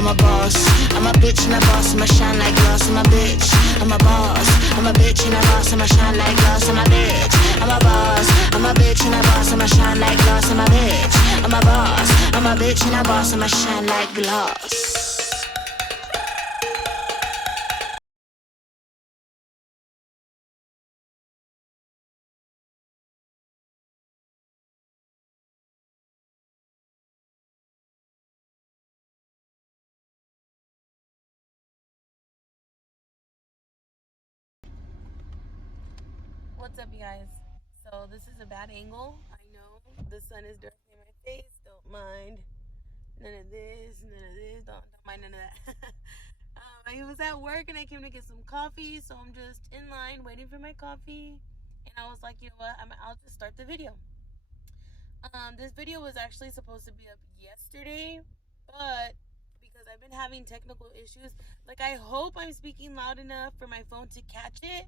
I'm a boss. I'm a bitch and a boss. I'ma shine like glass. I'm a bitch. I'm a boss. I'm a bitch and a boss. I'ma shine like glass. I'm a bitch. I'm a boss. I'm a bitch and a boss. I'ma shine like glass. I'm a bitch. I'm a boss. I'm a bitch and a boss. I'ma shine like glass. What's up, you guys? So this is a bad angle. I know the sun is directly in my face. Don't mind none of this, none of this. Don't mind none of that. I was at work and I came to get some coffee, so I'm just in line waiting for my coffee. And I was like, you know what? I'll just start the video. This video was actually supposed to be up yesterday, but because I've been having technical issues, like I hope I'm speaking loud enough for my phone to catch it,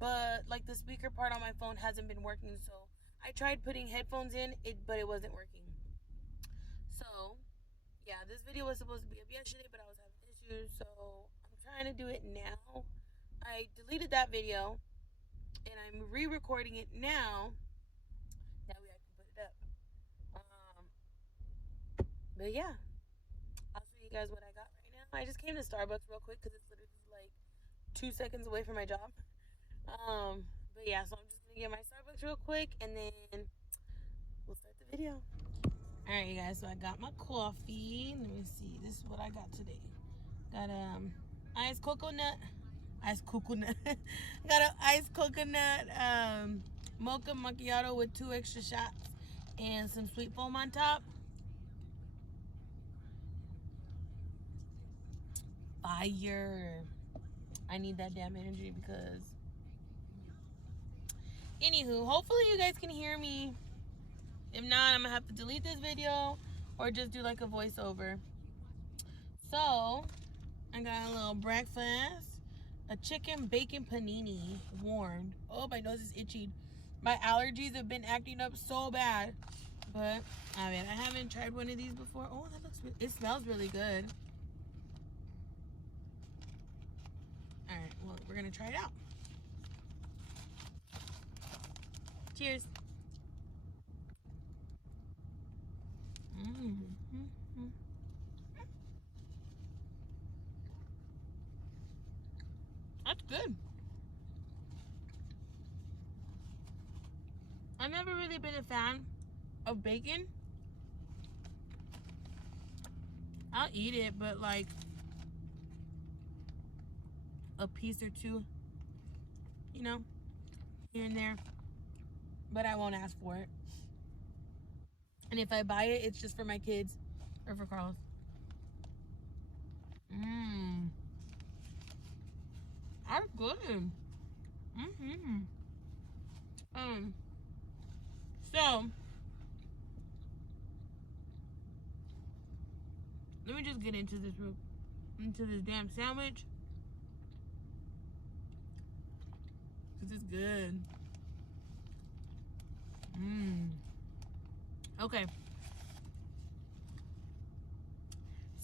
but like the speaker part on my phone hasn't been working, so I tried putting headphones in it, but it wasn't working. So yeah, this video was supposed to be up yesterday, but I was having issues, so I'm trying to do it now. I deleted that video and I'm re-recording it now. That way I can put it up. But yeah, I'll show you guys what I got right now. I just came to Starbucks real quick because it's literally like 2 seconds away from my job. But yeah, so I'm just gonna get my Starbucks real quick and then we'll start the video. Alright, you guys, so I got my coffee. Let me see. This is what I got today. Got iced coconut. Got an iced coconut mocha macchiato with 2 extra shots and some sweet foam on top. Fire. I need that damn energy because anywho, hopefully you guys can hear me. If not, I'm gonna have to delete this video or just do like a voiceover. So I got a little breakfast, a chicken bacon panini warmed. Oh, my nose is itchy. My allergies have been acting up so bad. But I mean, I haven't tried one of these before. Oh, that looks it smells really good. All right, well, we're gonna try it out. Cheers. That's good. I've never really been a fan of bacon. I'll eat it, but like a piece or two, you know, here and there. But I won't ask for it. And if I buy it, it's just for my kids or for Carlos. That's good. So let me just get into this damn sandwich. Cause it's good. Okay.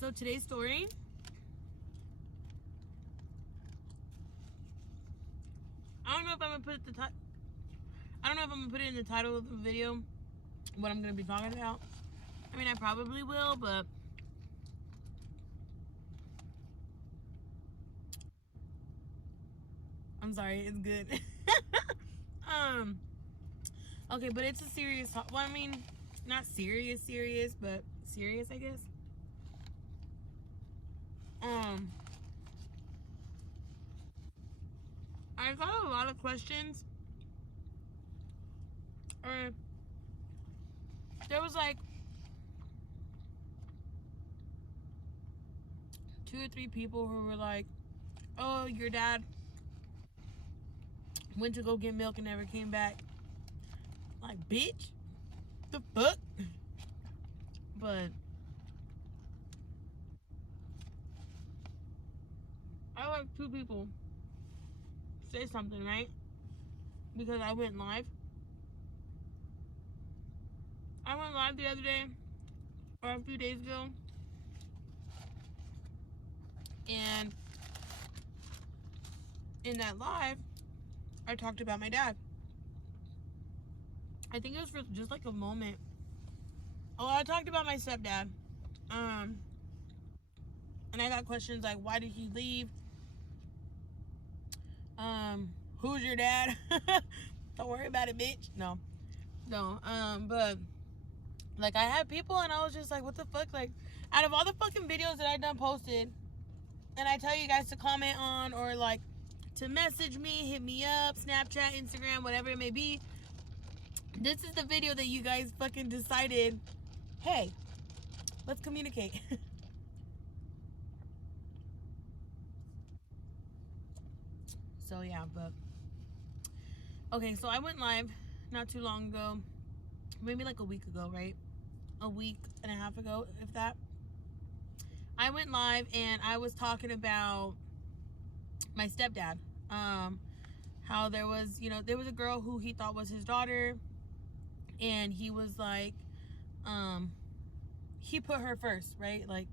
So today's story. I don't know if I'm gonna put it in the title of the video. What I'm gonna be talking about. I mean, I probably will, but I'm sorry, it's good. Okay, but it's a serious. Well, I mean, not serious, but serious, I guess. I got a lot of questions. There was like 2 or 3 people who were like, "Oh, your dad went to go get milk and never came back." Like, bitch, the fuck? But I like 2 people say something, right? Because I went live. I went live the other day, or a few days ago, And in that live, I talked about my dad. I think it was for just like a moment. Oh, I talked about my stepdad. And I got questions like, why did he leave? Who's your dad? Don't worry about it, bitch. No. But like, I had people and I was just like, what the fuck? Like, out of all the fucking videos that I done posted, and I tell you guys to comment on or like to message me, hit me up, Snapchat, Instagram, whatever it may be, this is the video that you guys fucking decided, hey, let's communicate. So yeah, but okay, so I went live not too long ago, maybe like a week ago, right? A week and a half ago, if that. I went live and I was talking about my stepdad. How there was, there was a girl who he thought was his daughter, and he was like, he put her first, right? Like,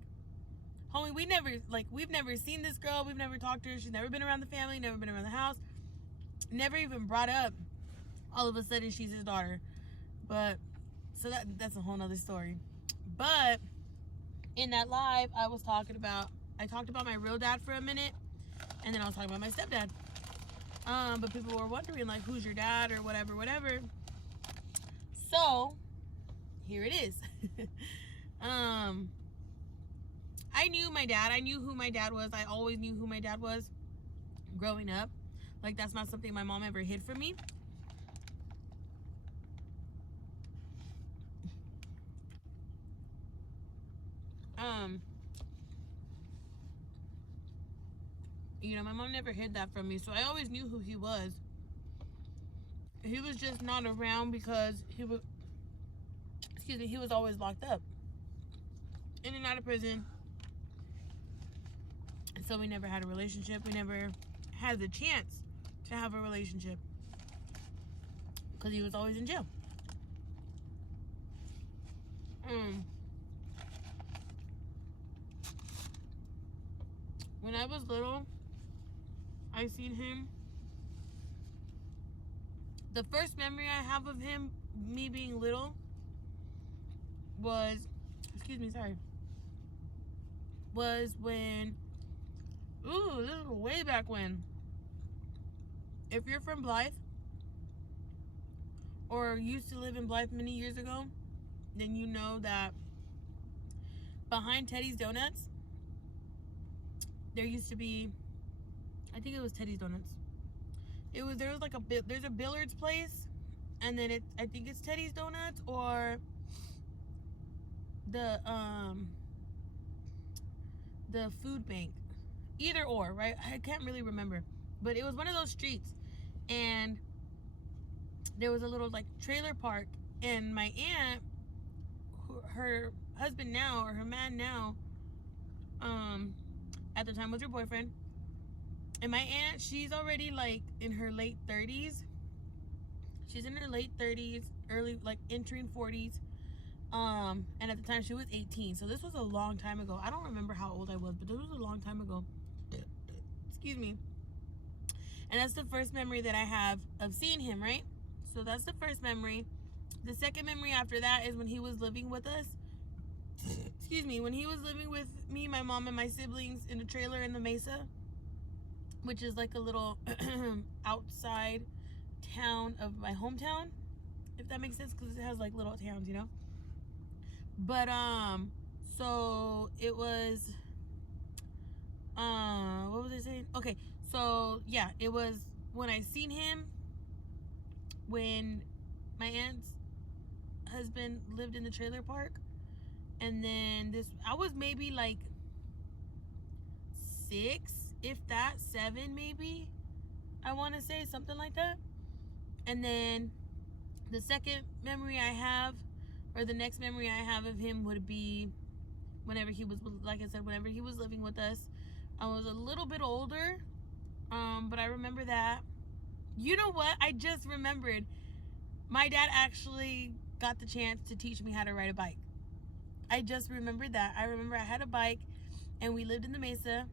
homie, we've never seen this girl, we've never talked to her, she's never been around the family, never been around the house, never even brought up all of a sudden she's his daughter. But so that's a whole nother story. But in that live, I talked about my real dad for a minute, and then I was talking about my stepdad. But people were wondering like, who's your dad or whatever. So here it is. I knew my dad. I knew who my dad was. I always knew who my dad was growing up. Like, that's not something my mom ever hid from me. My mom never hid that from me, so I always knew who he was. He was just not around because he was always locked up, in and out of prison. So we never had a relationship. We never had the chance to have a relationship because he was always in jail. When I was little, I seen him. The first memory I have of him, me being little, was when, this is way back when. If you're from Blythe, or used to live in Blythe many years ago, then you know that behind Teddy's Donuts, there used to be, I think it was Teddy's Donuts. There was like there's a Billard's place, and then I think it's Teddy's Donuts or the food bank. Either or, right? I can't really remember. But it was one of those streets, and there was a little like trailer park, and my aunt, her husband now, or her man now, at the time was her boyfriend. And my aunt, she's already like in her late 30s. She's in her late 30s, early, like entering 40s. And at the time she was 18. So this was a long time ago. I don't remember how old I was, but this was a long time ago. Excuse me. And that's the first memory that I have of seeing him, right? So that's the first memory. The second memory after that is when he was living with us. Excuse me. When he was living with me, my mom, and my siblings in a trailer in the Mesa, which is like a little outside town of my hometown, if that makes sense, because it has like little towns, But so it was what was I saying? Okay, so yeah, it was when I seen him when my aunt's husband lived in the trailer park, and then I was maybe like 6, if that, 7 maybe, I want to say, something like that. And then the second memory I have, or the next memory I have of him, would be whenever he was, like I said, whenever he was living with us. I was a little bit older, but I remember that. You know what? I just remembered. My dad actually got the chance to teach me how to ride a bike. I just remembered that. I remember I had a bike, and we lived in the Mesa,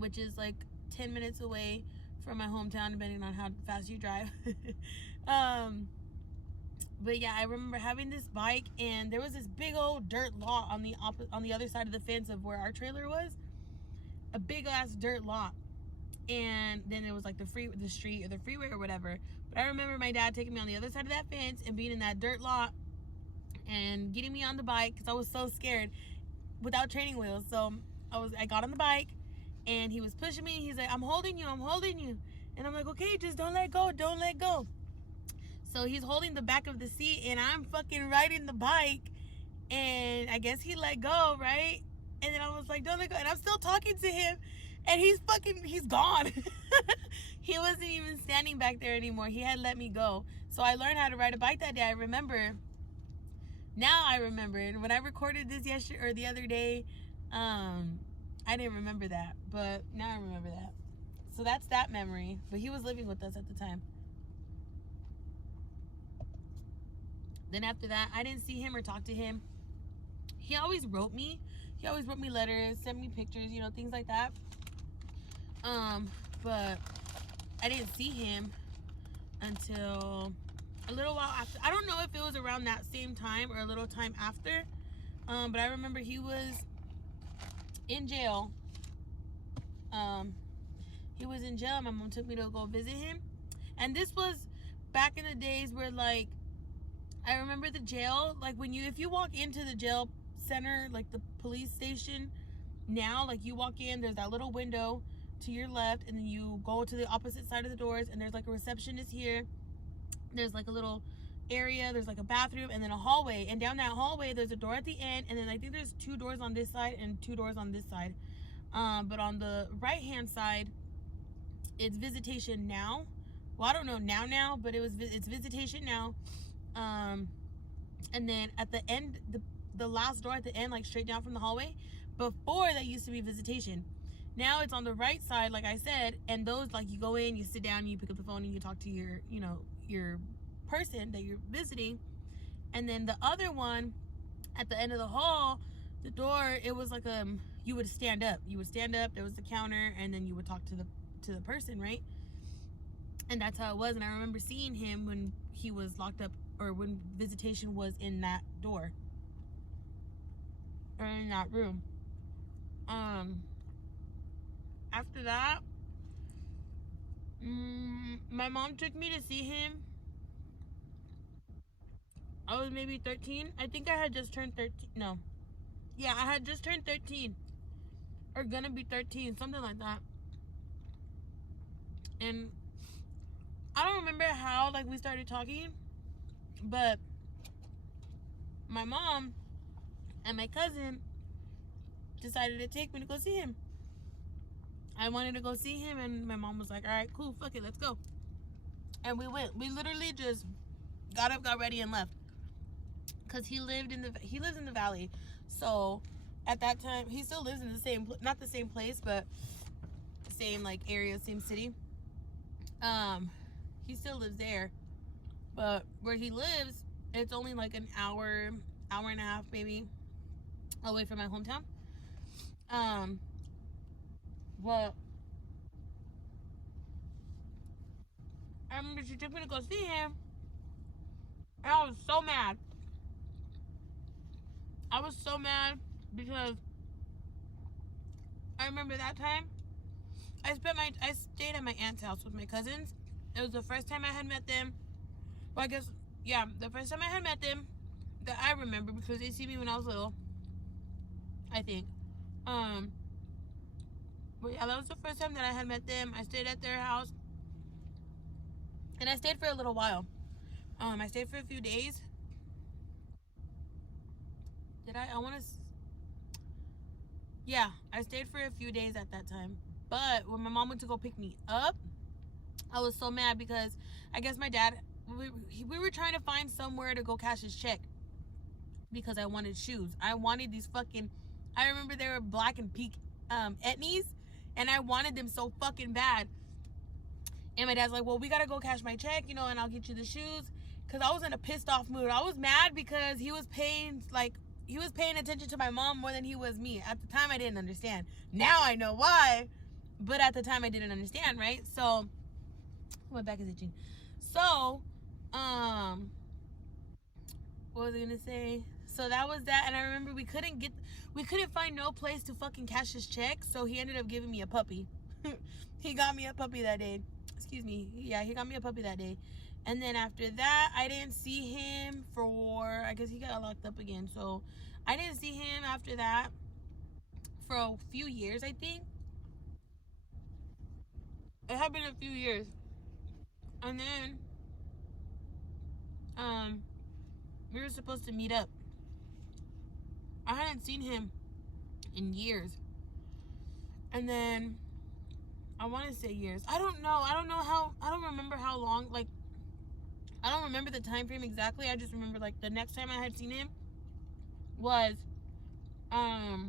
which is like 10 minutes away from my hometown, depending on how fast you drive. But yeah, I remember having this bike, and there was this big old dirt lot on the other side of the fence of where our trailer was. A big ass dirt lot. And then it was like the street or the freeway or whatever. But I remember my dad taking me on the other side of that fence and being in that dirt lot and getting me on the bike because I was so scared without training wheels. So I got on the bike, and he was pushing me. He's like, I'm holding you. And I'm like, okay, just don't let go. So he's holding the back of the seat, and I'm fucking riding the bike, and I guess he let go, right? And then I was like, don't let go. And I'm still talking to him, and he's gone. He wasn't even standing back there anymore. He had let me go. So I learned how to ride a bike that day. I remember. Now I remember. And when I recorded this yesterday or the other day, I didn't remember that. But now I remember that. So that's that memory. But he was living with us at the time. Then after that, I didn't see him or talk to him. He always wrote me. He always wrote me letters, sent me pictures, you know, things like that. But I didn't see him until a little while after. I don't know if it was around that same time or a little time after. But I remember he was in jail. He was in jail. My mom took me to go visit him. And this was back in the days where, like, I remember the jail, like if you walk into the jail center, like the police station now, like you walk in, there's that little window to your left, and then you go to the opposite side of the doors, and there's like a receptionist here. There's like a little area, there's like a bathroom, and then a hallway. And down that hallway, there's a door at the end, and then I think there's 2 doors on this side and 2 doors on this side. But on the right-hand side, it's visitation now. Well, I don't know now, but it's visitation now. And then at the end, the last door at the end, like straight down from the hallway, before that used to be visitation. Now it's on the right side, like I said, and those, like, you go in, you sit down, you pick up the phone, and you talk to your person that you're visiting. And then the other one at the end of the hall, the door, it was like you would stand up, there was the counter, and then you would talk to the person, right? And that's how it was. And I remember seeing him when he was locked up, or when visitation was in that door, or in that room. After that, my mom took me to see him. I was maybe 13. I think I had just turned 13. No. Yeah, I had just turned 13. Or gonna be 13, something like that. And I don't remember how, like, we started talking, but my mom and my cousin decided to take me to go see him. I wanted to go see him, and my mom was like, all right, cool, fuck it, let's go. And we went. We literally just got up, got ready, and left. Because he lives in the valley. So at that time, he still lives in the same, not the same place, but same, like, area, same city. He still lives there, but where he lives, it's only like an hour and a half maybe away from my hometown. But I remember she took me to go see him, and I was so mad. I was so mad because I remember that time I stayed at my aunt's house with my cousins. It was the first time I had met them. Well, I guess, yeah, the first time I had met them that I remember, because they see me when I was little, I think. But yeah, that was the first time that I had met them. I stayed at their house, and I stayed for a little while. I stayed for a few days. Did I? Yeah, I stayed for a few days at that time. But when my mom went to go pick me up, I was so mad because I guess my dad, we were trying to find somewhere to go cash his check because I wanted shoes. I wanted these fucking, I remember they were black and pink Etnies, and I wanted them so fucking bad. And my dad's like, well, we gotta go cash my check, you know, and I'll get you the shoes. Because I was in a pissed off mood. I was mad because he was paying attention to my mom more than he was me. At the time, I didn't understand. Now I know why. But at the time, I didn't understand, right? So, my back is itching. So, what was I gonna say? So that was that, and I remember we couldn't find no place to fucking cash his check, so he ended up giving me a puppy. He got me a puppy that day. Excuse me. Yeah, he got me a puppy that day. And then after that, I didn't see him for, I guess he got locked up again. So I didn't see him after that for a few years, I think. It had been a few years. And then, we were supposed to meet up. I hadn't seen him in years. And then, I want to say years. I don't know how, I don't remember how long, like, I don't remember the time frame exactly. I just remember, like, the next time I had seen him was, my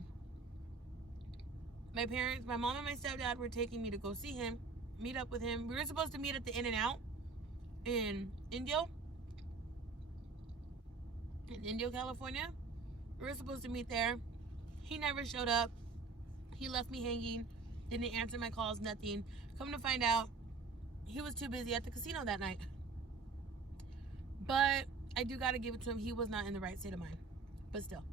parents, my mom and my stepdad were taking me to go see him, meet up with him. We were supposed to meet at the In-N-Out in Indio, California. We were supposed to meet there. He never showed up. He left me hanging, didn't answer my calls, nothing. Come to find out, he was too busy at the casino that night. But I do gotta give it to him. He was not in the right state of mind. But still.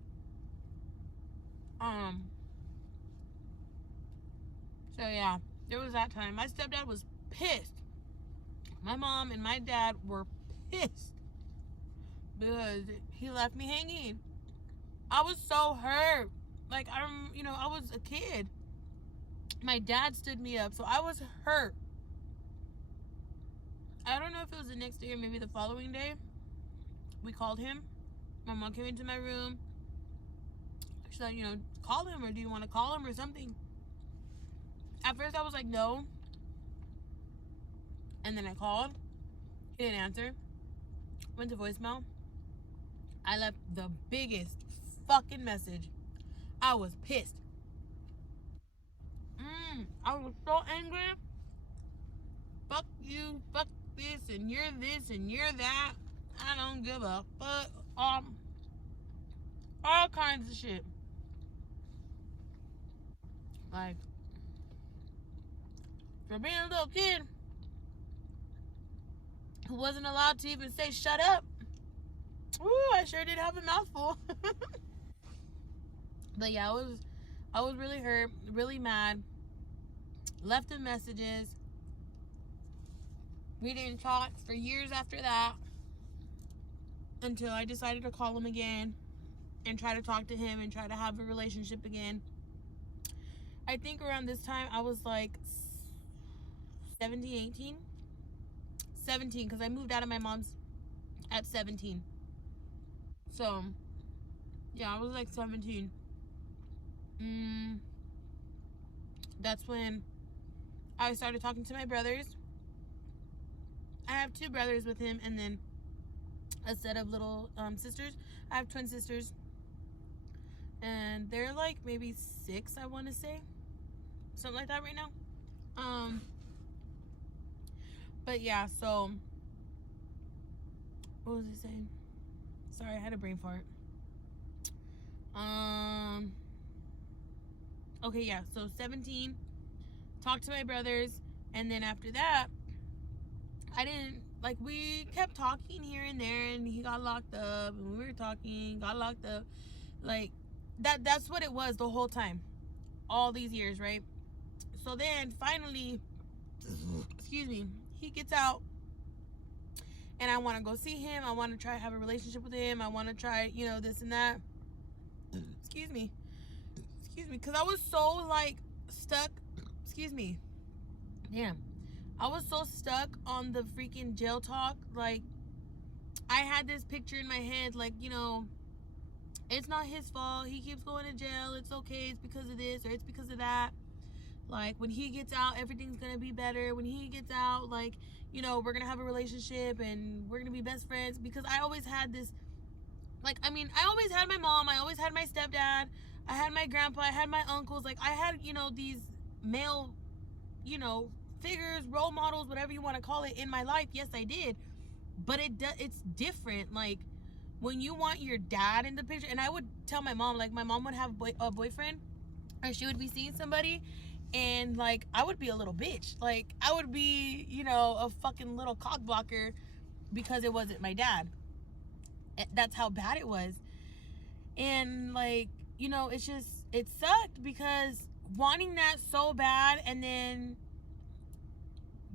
So yeah, there was that time. My stepdad was pissed. My mom and my dad were pissed because he left me hanging. I was so hurt. Like, I was a kid. My dad stood me up, so I was hurt. I don't know if it was the next day or maybe the following day. We called him. My mom came into my room. She said, call him, or do you want to call him or something? At first I was like, no. And then I called. He didn't answer. Went to voicemail. I left the biggest fucking message. I was pissed. I was so angry. Fuck you, fuck this, and you're this, and you're that. I don't give a fuck. All kinds of shit. Like, for being a little kid who wasn't allowed to even say shut up. Ooh, I sure did have a mouthful. But yeah, I was really hurt, really mad. Left him messages. We didn't talk for years after that until I decided to call him again and try to talk to him and try to have a relationship again. I think around this time I was like 17, 18. 17, because I moved out of my mom's at 17. So, yeah, I was like 17. That's when I started talking to my brothers. I have 2 brothers with him, and then a set of little sisters. I have twin sisters, and they're like maybe 6, I want to say, something like that right now. But yeah, so what was I saying? Sorry, I had a brain fart. Okay, yeah, so 17, talked to my brothers, and then after that, we kept talking here and there, and he got locked up, and we were talking, got locked up, like, that's what it was the whole time, all these years, right? So then, finally, excuse me, he gets out, and I want to go see him, I want to try to have a relationship with him, I want to try, this and that, excuse me, because I was so, like, stuck, I was so stuck on the freaking jail talk. Like, I had this picture in my head, like, it's not his fault, he keeps going to jail, it's okay, it's because of this, or it's because of that. Like, when he gets out, everything's gonna be better. When he gets out, like, we're gonna have a relationship, and we're gonna be best friends. Because I always had this, like, I always had my mom, I always had my stepdad, I had my grandpa, I had my uncles, like, I had, these male, figures, role models, whatever you want to call it, in my life. Yes, I did. But it's different. Like, when you want your dad in the picture, and I would tell my mom, like, my mom would have a boyfriend, or she would be seeing somebody, And like, I would be a little bitch. Like, I would be, you know, a fucking little cock blocker because it wasn't my dad. That's how bad it was. And like, you know, it's just, it sucked because wanting that so bad and then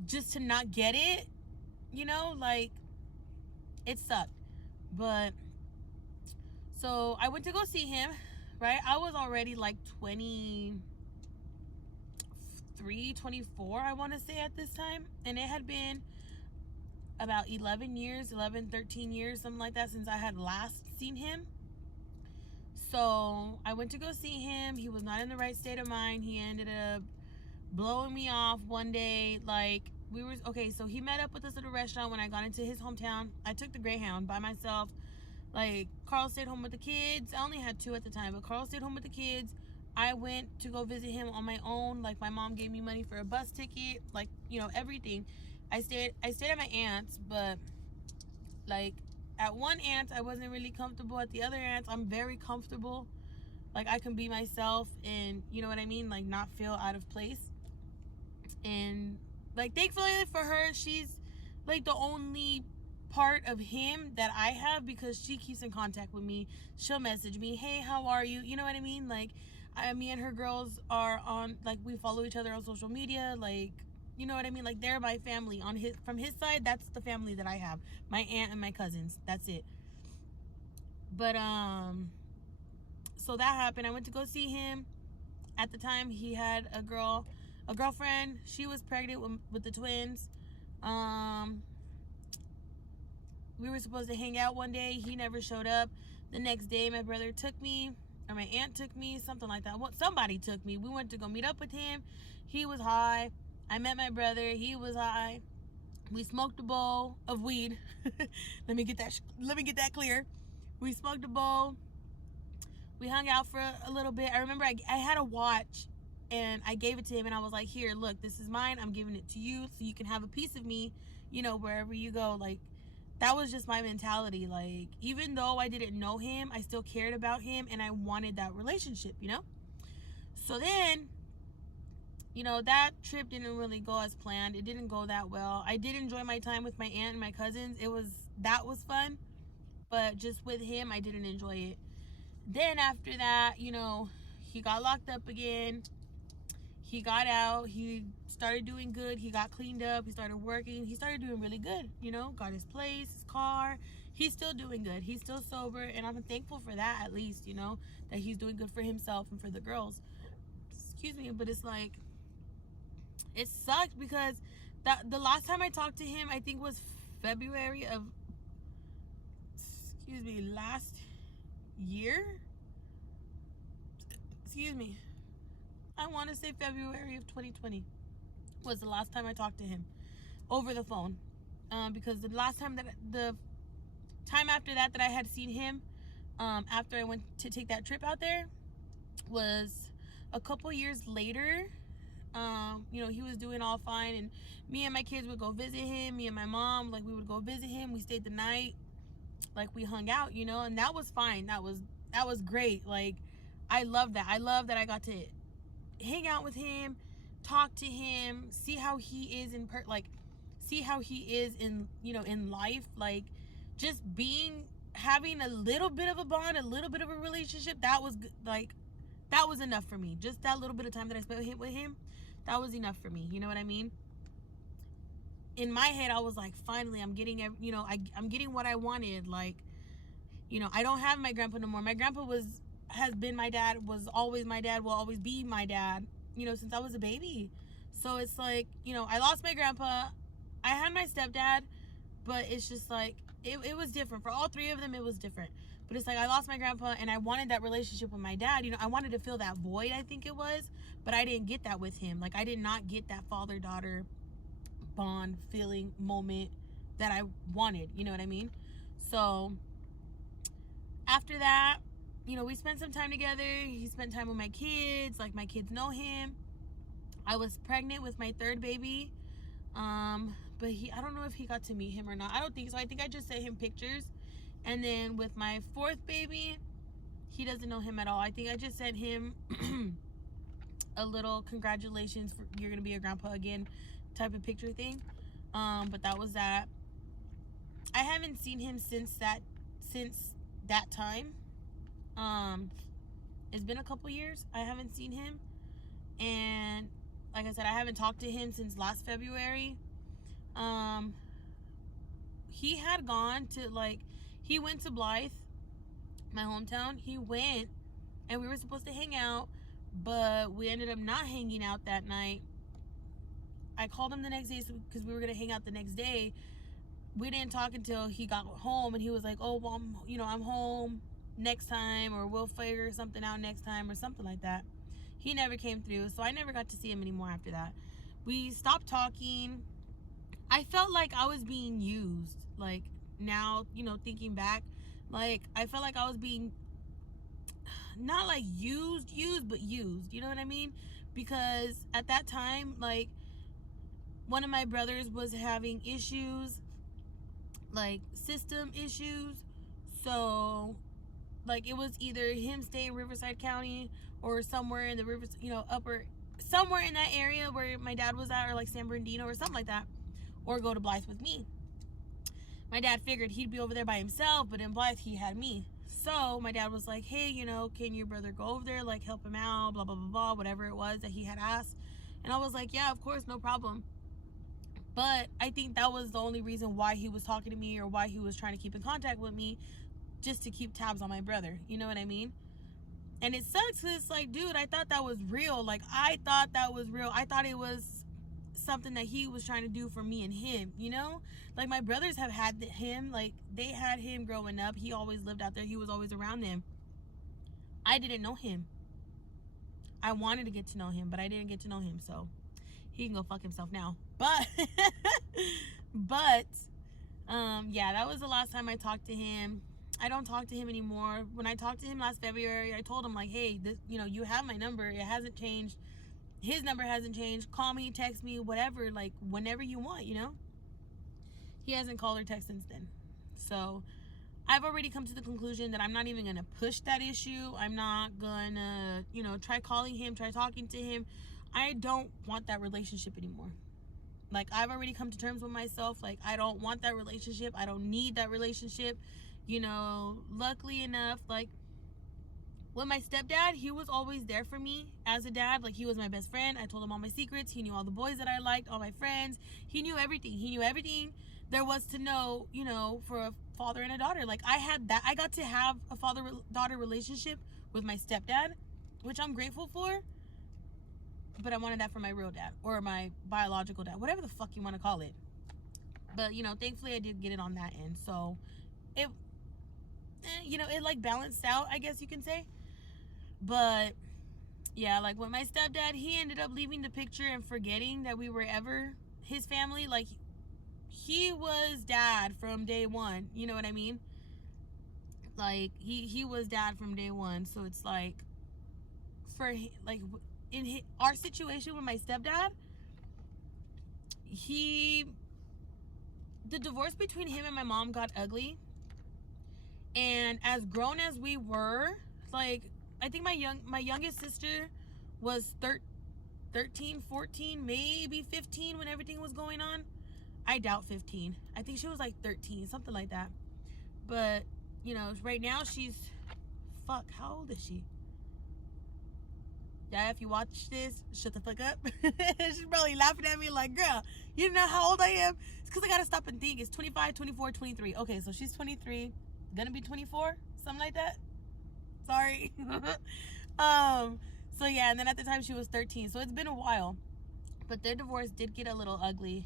just to not get it, you know, like, it sucked. But so I went to go see him, right? I was already like 23, 24, I want to say, at this time. And it had been about 11 years, 11, 13 years, something like that, since I had last seen him. So I went to go see him. He was not in the right state of mind. He ended up blowing me off one day. Like, so he met up with us at a restaurant when I got into his hometown. I took the Greyhound by myself. Like, Carl stayed home with the kids. I only had 2 at the time, but Carl stayed home with the kids. I went to go visit him on my own. Like, my mom gave me money for a bus ticket, like, you know, everything. I stayed at my aunt's, but like, at one aunt I wasn't really comfortable. At the other aunt I'm very comfortable. Like, I can be myself, and you know what I mean, like, not feel out of place. And like, thankfully for her, she's like the only part of him that I have, because she keeps in contact with me. She'll message me, hey, how are you? You know what I mean? Like, me and her girls are on, like, we follow each other on social media. Like, you know what I mean? Like, they're my family. From his side, that's the family that I have. My aunt and my cousins. That's it. But so that happened. I went to go see him. At the time, he had a girlfriend. She was pregnant with the twins. We were supposed to hang out one day. He never showed up. The next day, my brother took me, or my aunt took me, something like that. Somebody took me. We went to go meet up with him. He was high. I met my brother. He was high. We smoked a bowl of weed. Let me get that clear. We smoked a bowl. We hung out for a little bit. I remember I had a watch, and I gave it to him, and I was like, here, look, this is mine. I'm giving it to you so you can have a piece of me, you know, wherever you go. Like, that was just my mentality. Like, even though I didn't know him, I still cared about him, and I wanted that relationship, you know? So then, you know, that trip didn't really go as planned. It didn't go that well. I did enjoy my time with my aunt and my cousins. That was fun. But just with him, I didn't enjoy it. Then after that, you know, he got locked up again. He got out. He started doing good. He got cleaned up. He started working. He started doing really good, you know, got his place, his car. He's still doing good. He's still sober. And I'm thankful for that, at least, you know, that he's doing good for himself and for the girls. Excuse me, but it's like, it sucked because the last time I talked to him, I think, was February of, last year. I want to say February of 2020 was the last time I talked to him over the phone. Because the time after that I had seen him, after I went to take that trip out there, was a couple years later. You know, he was doing all fine, and me and my kids would go visit him. Me and my mom, like, we would go visit him. We stayed the night, like, we hung out, you know, and that was fine. That was great. Like, I love that. I love that I got to hang out with him, talk to him, see how he is see how he is in, you know, in life. Like, just having a little bit of a bond, a little bit of a relationship, that was enough for me. Just that little bit of time that I spent with him, that was enough for me. You know what I mean? In my head, I was like, finally, I'm getting, you know, I'm getting what I wanted. Like, you know, I don't have my grandpa no more. My grandpa has been my dad, was always my dad, will always be my dad, you know, since I was a baby. So it's like, you know, I lost my grandpa. I had my stepdad, but it's just like, it was different. For all 3 of them, it was different. But it's like, I lost my grandpa, and I wanted that relationship with my dad. You know, I wanted to fill that void, I think it was. But I didn't get that with him. Like, I did not get that father-daughter bond, feeling, moment that I wanted. You know what I mean? So after that, you know, we spent some time together. He spent time with my kids. Like, my kids know him. I was pregnant with my 3rd baby. But I don't know if he got to meet him or not. I don't think so. I think I just sent him pictures. And then with my 4th baby, he doesn't know him at all. I think I just sent him a little congratulations for you're gonna be a grandpa again type of picture thing. But that was that. I haven't seen him since that time. It's been a couple years. I haven't seen him, and like I said, I haven't talked to him since last February. He had gone to he went to Blythe, my hometown. He went, and we were supposed to hang out, but we ended up not hanging out that night. I called him the next day because we were gonna hang out the next day. We didn't talk until he got home, and he was like, "Oh, well, I'm home next time, or we'll figure something out next time," or something like that. He never came through, so I never got to see him anymore after that. We stopped talking. I felt like I was being used. Like, now, thinking back, like, I felt like I was being, not like used, but used. You know what I mean? Because at that time, like, one of my brothers was having issues, like system issues. So, like, it was either him stay in Riverside County or somewhere in the rivers, somewhere in that area where my dad was at, or like San Bernardino or something like that, or go to Blythe with me. My dad figured he'd be over there by himself, but in Blythe he had me. So my dad was like, "Hey, can your brother go over there, like help him out, blah blah blah blah," whatever it was that he had asked. And I was like, "Yeah, of course, no problem." But I think that was the only reason why he was talking to me, or why he was trying to keep in contact with me, just to keep tabs on my brother. You know what I mean? And it sucks because it's like, dude, I thought that was real. Like, I thought that was real. I thought it was something that he was trying to do for me and him, Like, my brothers have had him. Like, they had him growing up. He always lived out there. He was always around them. I didn't know him. I wanted to get to know him, but I didn't get to know him. So he can go fuck himself now. But yeah, that was the last time I talked to him. I don't talk to him anymore. When I talked to him last February, I told him, like, "Hey, this, you have my number. It hasn't changed. His number hasn't changed. Call me, text me, whatever, like, whenever you want, He hasn't called or texted since then. So I've already come to the conclusion that I'm not even going to push that issue. I'm not going to, try calling him, try talking to him. I don't want that relationship anymore. Like, I've already come to terms with myself. Like, I don't want that relationship. I don't need that relationship. Luckily enough, like, with my stepdad, he was always there for me as a dad. Like, he was my best friend. I told him all my secrets. He knew all the boys that I liked, all my friends. He knew everything. He knew everything there was to know, for a father and a daughter. Like, I had that. I got to have a father-daughter relationship with my stepdad, which I'm grateful for. But I wanted that for my real dad, or my biological dad, whatever the fuck you want to call it. But, thankfully I did get it on that end. So it, it like balanced out, I guess you can say. But yeah, like, with my stepdad, he ended up leaving the picture and forgetting that we were ever his family. Like, he was dad from day one. You know what I mean? Like, he was dad from day one. So it's like, in our situation with my stepdad, the divorce between him and my mom got ugly. And as grown as we were, like, I think my youngest sister was 13, 14, maybe 15 when everything was going on. I doubt 15. I think she was like 13, something like that. But, right now she's, how old is she? Yeah, if you watch this, shut the fuck up. She's probably laughing at me like, "Girl, you know how old I am?" It's because I gotta stop and think. It's 25, 24, 23. Okay, so she's 23, gonna be 24, something like that. Sorry. So yeah, and then at the time she was 13. So it's been a while. But their divorce did get a little ugly.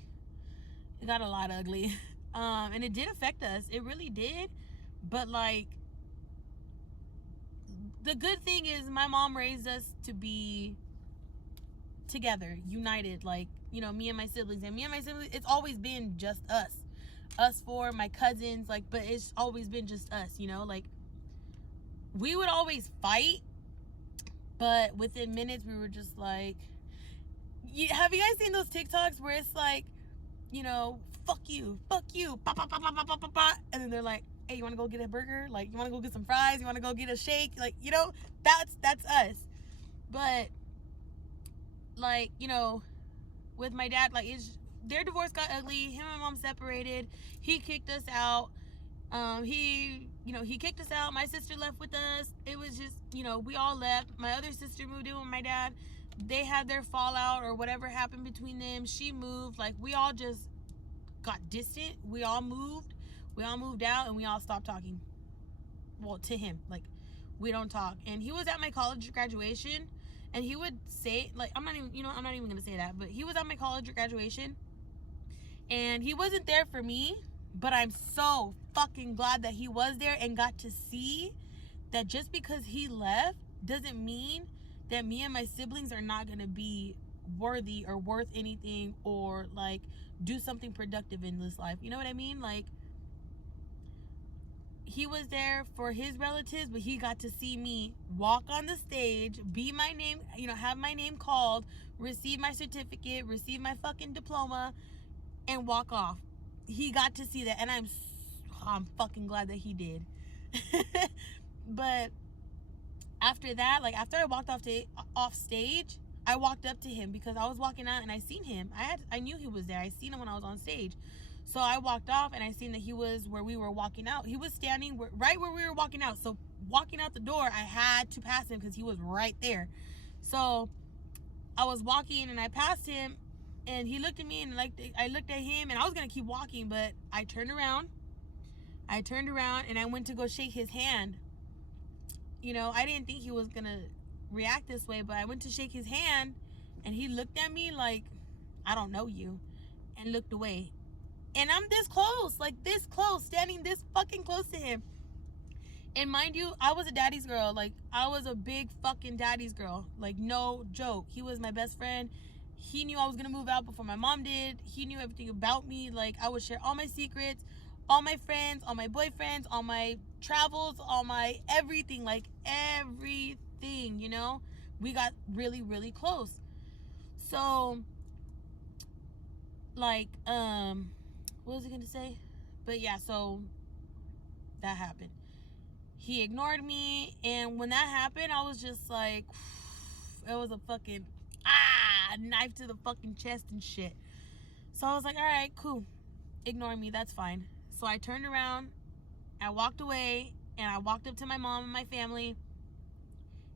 It got a lot ugly. And it did affect us. It really did. But, like, the good thing is my mom raised us to be together, united. Like, me and my siblings. And me and my siblings, it's always been just us. Us four, my cousins, like, but it's always been just us, Like, we would always fight, but within minutes we were just like, have you guys seen those TikToks where it's like, fuck you, bah, bah, bah, bah, bah, bah, bah, and then they're like, "Hey, you want to go get a burger? Like, you want to go get some fries? You want to go get a shake?" Like, that's us. But like, with my dad, like, their divorce got ugly. Him and my mom separated. He kicked us out. He kicked us out. My sister left with us. It was just, we all left. My other sister moved in with my dad. They had their fallout or whatever happened between them. She moved. Like, we all just got distant. We all moved out, and we all stopped talking. Well, to him, like, we don't talk. And he was at my college graduation, and he would say, like, I'm not even gonna say that, but he was at my college graduation, and he wasn't there for me, but I'm so fucking glad that he was there and got to see that just because he left doesn't mean that me and my siblings are not gonna be worthy or worth anything or, like, do something productive in this life. You know what I mean? Like, he was there for his relatives, but he got to see me walk on the stage, be my name, have my name called, receive my certificate, receive my fucking diploma, and walk off. He got to see that, and I'm fucking glad that he did. But after that, like, after I walked off stage, I walked up to him because I was walking out and I seen him. I knew he was there. I seen him when I was on stage. So I walked off and I seen that he was where we were walking out. He was standing right where we were walking out. So walking out the door, I had to pass him because he was right there. So I was walking and I passed him, and he looked at me, and I looked at him, and I was gonna keep walking, but I turned around and I went to go shake his hand. I didn't think he was gonna react this way, but I went to shake his hand, and he looked at me like, I don't know you, and looked away. And I'm this close, like this close, standing this fucking close to him. And mind you, I was a daddy's girl. Like, I was a big fucking daddy's girl. Like, no joke. He was my best friend. He knew I was gonna move out before my mom did. He knew everything about me. Like, I would share all my secrets, all my friends, all my boyfriends, all my travels, all my everything. Like, everything, We got really, really close. So, like, what was I gonna say? But yeah, so that happened. He ignored me, and when that happened, I was just like, it was a fucking knife to the fucking chest and shit. So I was like, all right, cool, ignore me, that's fine. So I turned around, I walked away, and I walked up to my mom and my family,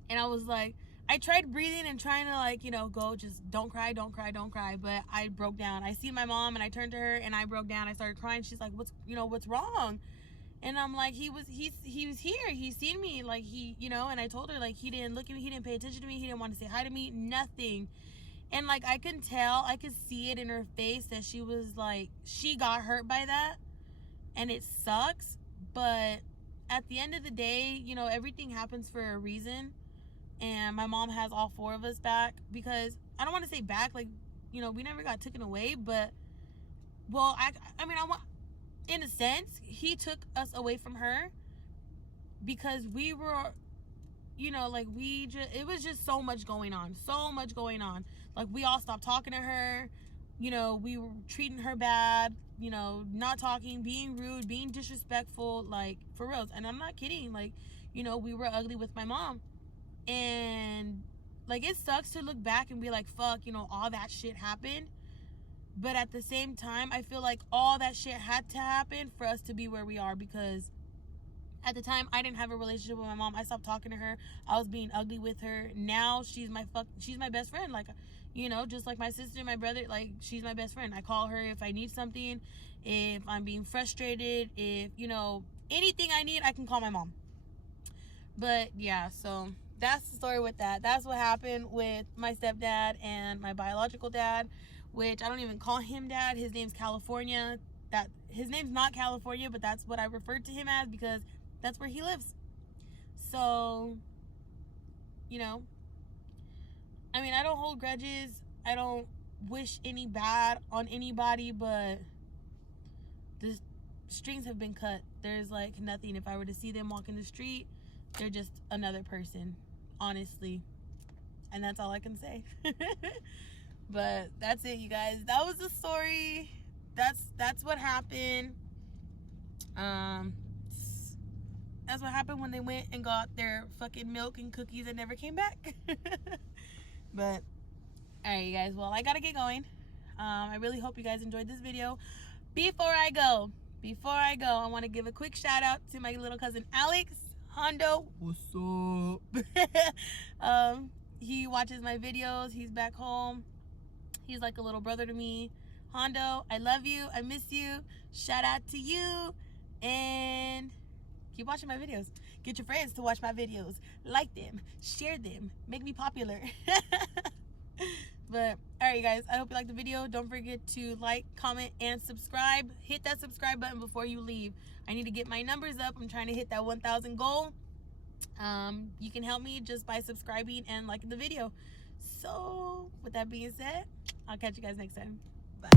and I was like, I tried breathing and trying to, like, go, just don't cry, but I broke down. I see my mom, and I turned to her, and I broke down. I started crying. She's like, what's wrong? And I'm like, he was here. He seen me, like, and I told her, like, he didn't look at me, he didn't pay attention to me, he didn't want to say hi to me, nothing. And, like, I could see it in her face that she was, like, she got hurt by that, and it sucks, but at the end of the day, everything happens for a reason. And my mom has all four of us back, because I don't want to say back, like, we never got taken away, but, well, I mean, in a sense, he took us away from her because we were, like, it was just so much going on. Like, we all stopped talking to her. We were treating her bad, not talking, being rude, being disrespectful, like, for real. And I'm not kidding. Like, we were ugly with my mom. And, like, it sucks to look back and be like, fuck, all that shit happened. But at the same time, I feel like all that shit had to happen for us to be where we are, because at the time, I didn't have a relationship with my mom. I stopped talking to her. I was being ugly with her. Now she's my best friend. Like, just like my sister and my brother, like, she's my best friend. I call her if I need something, if I'm being frustrated, if, anything I need, I can call my mom. But yeah, so that's the story with that. That's what happened with my stepdad and my biological dad, which I don't even call him dad. His name's California. His name's not California, but that's what I referred to him as because that's where he lives. So, I mean, I don't hold grudges. I don't wish any bad on anybody, but the strings have been cut. There's, like, nothing. If I were to see them walk in the street, they're just another person, honestly. And that's all I can say. But that's it, you guys. That was the story. That's what happened. That's what happened when they went and got their fucking milk and cookies and never came back. But All right, you guys. Well, I gotta get going. I really hope you guys enjoyed this video. Before I go, I want to give a quick shout out to my little cousin Alex Hondo. What's up? He watches my videos. He's back home. He's like a little brother to me. Hondo, I love you. I miss you. Shout out to you. And keep watching my videos. Get your friends to watch my videos. Like them. Share them. Make me popular. But, alright, you guys. I hope you liked the video. Don't forget to like, comment, and subscribe. Hit that subscribe button before you leave. I need to get my numbers up. I'm trying to hit that 1,000 goal. You can help me just by subscribing and liking the video. So, with that being said, I'll catch you guys next time. Bye.